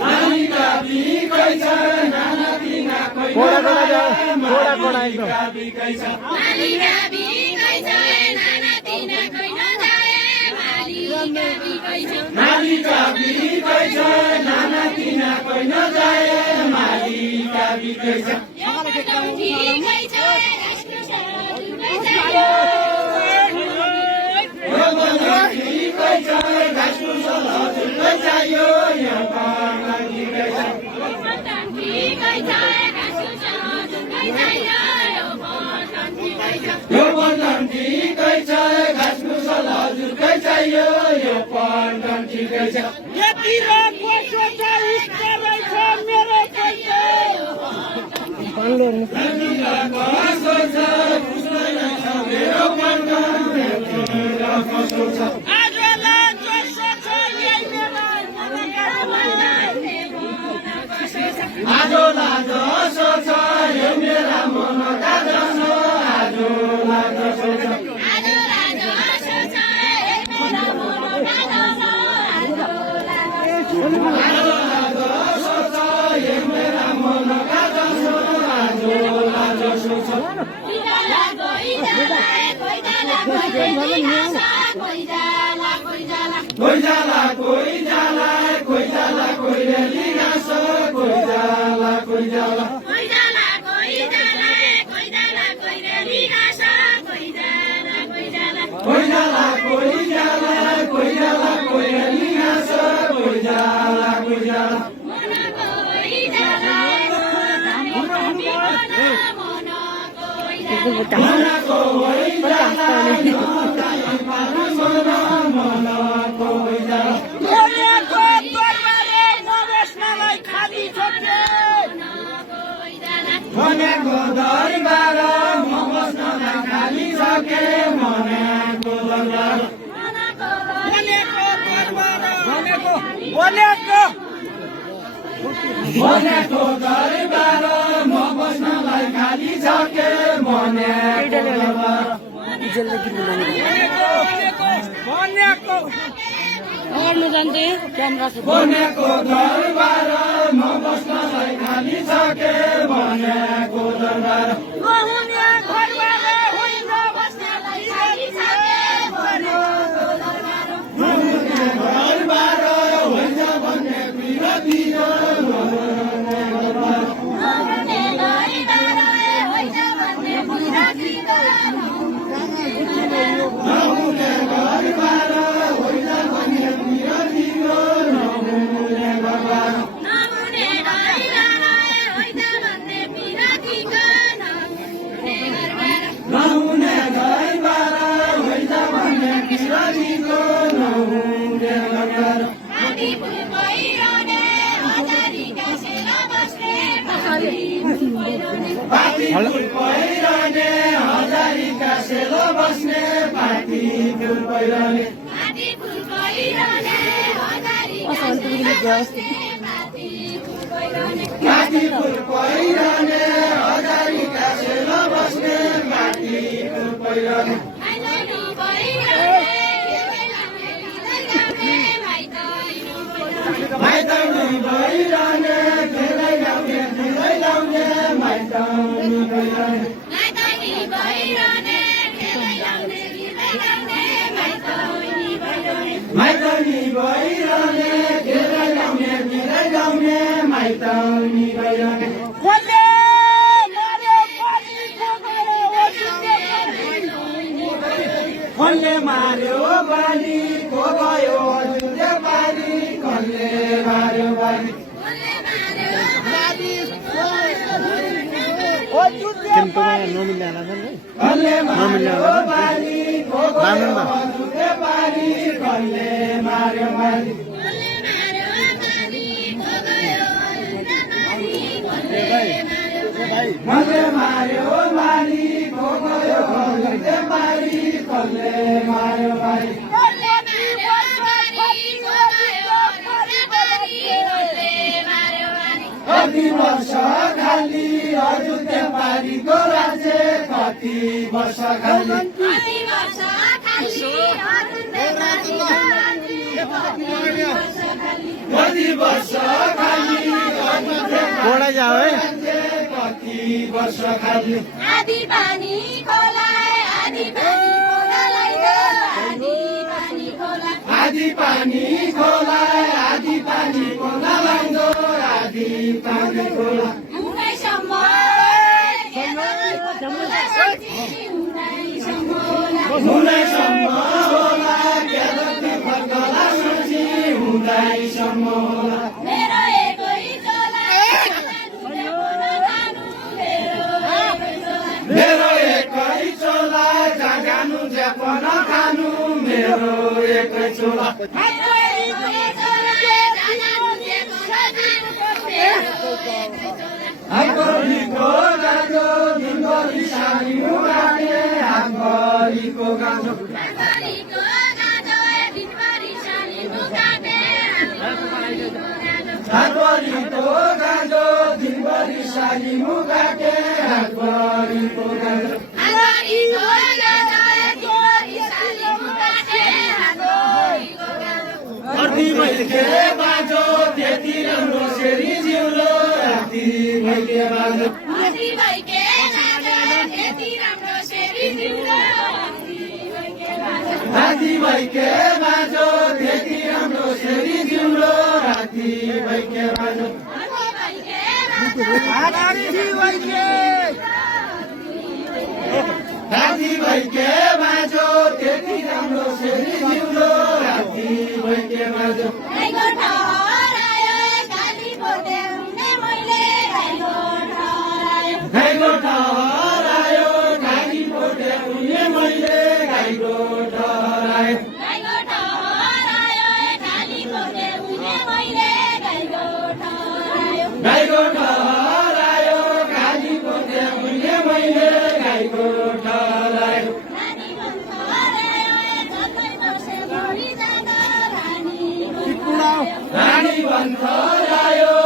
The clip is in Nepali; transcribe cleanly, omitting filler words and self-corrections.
नानीका बिकै छ नाना तिना कोही नानीका बिकै छ नानीका बिकै छ नाना तिना कोही नजाए मालीका बिकै छ नानीका बिकै छ नाना तिना कोही नजाए मालीका बिकै छ ठिकै छ राष्ट्र सरुकै छ यो बजार ठिकै छ राष्ट्र सरुकै चाहियो यो बजार ठिकै छ ठिकै छ राष्ट्र सरुकै चाहियो यो बजार ठिकै छ राष्ट्र सरुकै चाहियो यो बजार ठिकै छ यति रकमको सोच रहेछ मेरो आजोला जसो छ यो मेरा मनका जसो आजोला जसो छ आजोला जसो छ हे मेरा मनका जसो आजोला जसो छ यो मेरा मनका जसो आजोला जसो छ कोइजाला कोइजाला कोइजाला कोइजाला कोइजाला कोइजाला कोइजाला कोइजाला कोइरेली गाँस कोइजाला कोइजाला कोइजाला कोइजाला कोइजाला कोइरेली गाँस कोइजाला कोइजाला कोइजाला कोइजाला कोइजाला कोइरेली गाँस कोइजाला कोइजाला मनको कोइजाला मनको कोइजाला मनको कोइजाला मनको दरबारे नबस्नलाई खाली छोड्थे मनको दरबार म बस्नलाई खाली सके मनको दरबार मनको दरबार मनको मनको दरबार म बस्नलाई खाली सके मनको दरबार मनको दरबार म बस्नलाई खाली सके मनको दरबार रहुने घरबारे होइन बस्नलाई खाली छाके दरबार हुन्छ भन्ने विरोधी नहुने दरबार होइन भन्ने विरोधी नहुने दरबार नहुने दरबार होइन भन्ने विरोधीको नहुने दरबार आदि फुल पहिरने हजारीका सेना बस्ने पाती फुल पहिरने हजारीका सेलो बस्ने पाती फुल पहिरने आदि फुल पहिरने हजारीका सेना बस्ने पाती फुल पहिरने हजारीका सेलो बस्ने पाती फुल पहिरने माइतैनो पहिरने माइतौनी भइरहने खेलै लाउने खेलै लाउने माइतौनी भइरहने माइतैनी पहिरने खेलै लाउने खेलै लाउने माइतैनी माइतौनी पहिरने भइरहने खेलै लाउने खेलै लाउने माइतौनी भइरहने कसले मार्यो पानीको गरे ओजुके कसले मार्यो बाली को गयो जुले बाली कसले मार्यो बाली कसले मार्यो बाली को गयो जुले बाली कसले मार्यो बाली कसले मार्यो बाली को गयो जुले बाली कसले मार्यो बाली कति वर्ष खाली अजुते पारीको राज्य कति वर्ष खाली कति वर्ष खाली वर्ष खाली आधी पानी खोलाए आधी पानी खोलालाई दो आधी पानी खोला आधी पानी खोला आधी पानी खोला लाग्दो आधी पानी खोला उन्नाइसम्म हुँदैसम्म होला बेलुकी फर्कला सोची हुँदैसम्म होला मेरो एकै चोला मेरो एकै चोला जागानु ज्यापन खानु मेरो एकै चोला हातभरिको गाजो दिनभरि सानी मुगाटे हातभरिको गाजो हातभरिको गाजो दिनभरि सानी मुगाटे हातभरिको गाजो अर्धी भैके बाजो त्यति राम्रो सेरी जिउलो राति भैके बाजो राति भैके बाजो त्यति राम्रो सेरी जिउलो राति भैके बाजो राति भैके बाजो त्यति राम्रो सेरी जिउलो राति भैके बाजो गाईको ठहर आयो गाडी पोटे उनी मैले गाईको ठहर आयो गाईको ठहर आयो गाडी पोटे उनी मैले गाईको ठहर आयो रानी भन्थर आयो